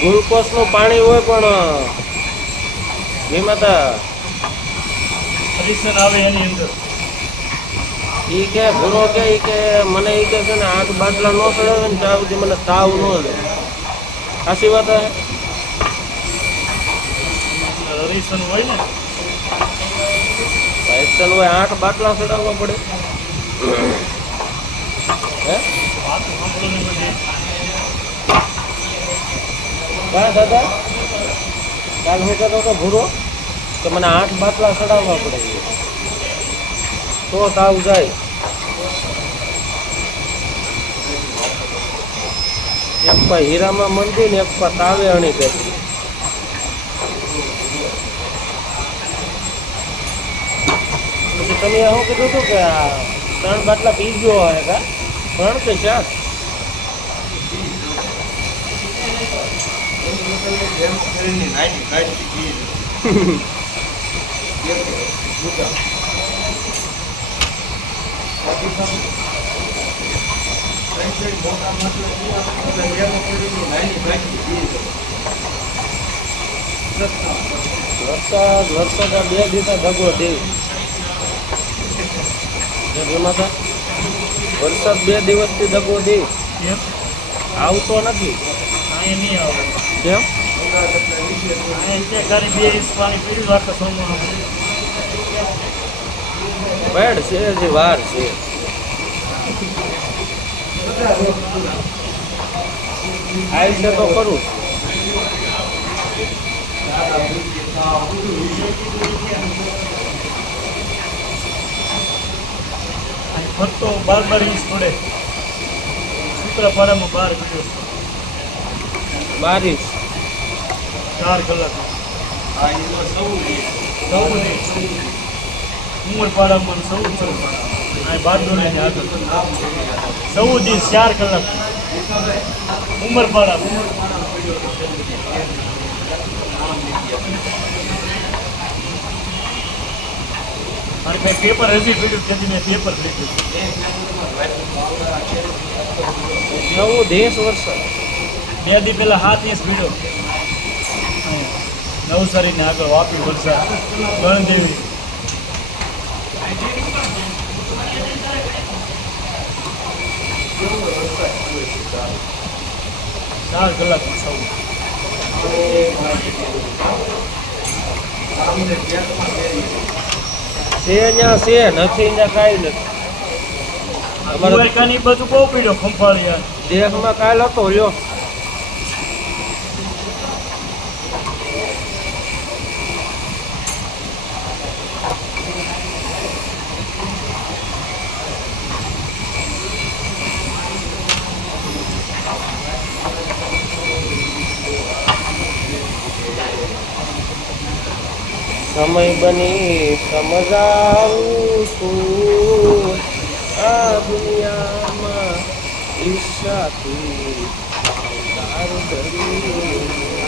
Glucose નું પાણી હોય પણ ભીમાતા એડિશન આવે એની અંદર. ઈ કે ભૂરો કે ઈ કે મને ઈ કે છે ને 8 બાટલા નો ચડાવે ને ત્યાં સુધી મને તાવ ન લે. સાચી વાત હે? એડિશન હોય ને એક્શન હોય 8 બાટલા ચડાવવા પડે. હે વાત સાંભળો ને બધી. કા દાદા કાલ હું કહેતો હતો ભૂરો કે મને 8 બાટલા ચડાવવા પડે તો તાવ જાય. એક પા હીરામાં મંદી ને એક પા તાવે અણી ગઈ. પછી તમે શું કીધું હતું કે 3 બાટલા પી ગયો હોય કા 3 કે 4? વરસાદ આ 2 દિવસ ભગવો દે. વરસાદ 2 દિવસથી દગો દે આવતો નથી. અહીંયા નહીં આવે. કેમ? અહીંયા ખાલી 2 ઇંચ પાણી પીડ્યું આખા સોમવારમાં. બેડ છે હજી વાર છે. આઈ છે તો કરું. ફરતો 12 ઇંચ પડે. સૂત્રાપાડામાં 12 પીડ્યો. 12 4 કલાક. 14 ઇંચ. ઉમરપાડામાં 14 આ બારડોલી ને આગળ 14 ઇંચ 4 કલાક. ઉમરપાડા મારે ભાઈ પેપર હજી પીડ્યું તેથી મેં પેપર લીધું. 9 વરસાદ 2 દી પહેલા 7 ઇંચ પીડ્યો. નવસારીને આગળ વાપી વરસાદ ગણદેવી. ચાર કલાકમાં સૌ છે અહીંયા છે નથી અહીંયા કાંઈ નથી. દ્વારકાની બધું બહુ પીડ્યો ખંભાળિયા. દેશમાં કાલ હતો લ્યો. સમય બની સમજાવું છું આ દુનિયામાં ઈર્ષાથી તારું ડરી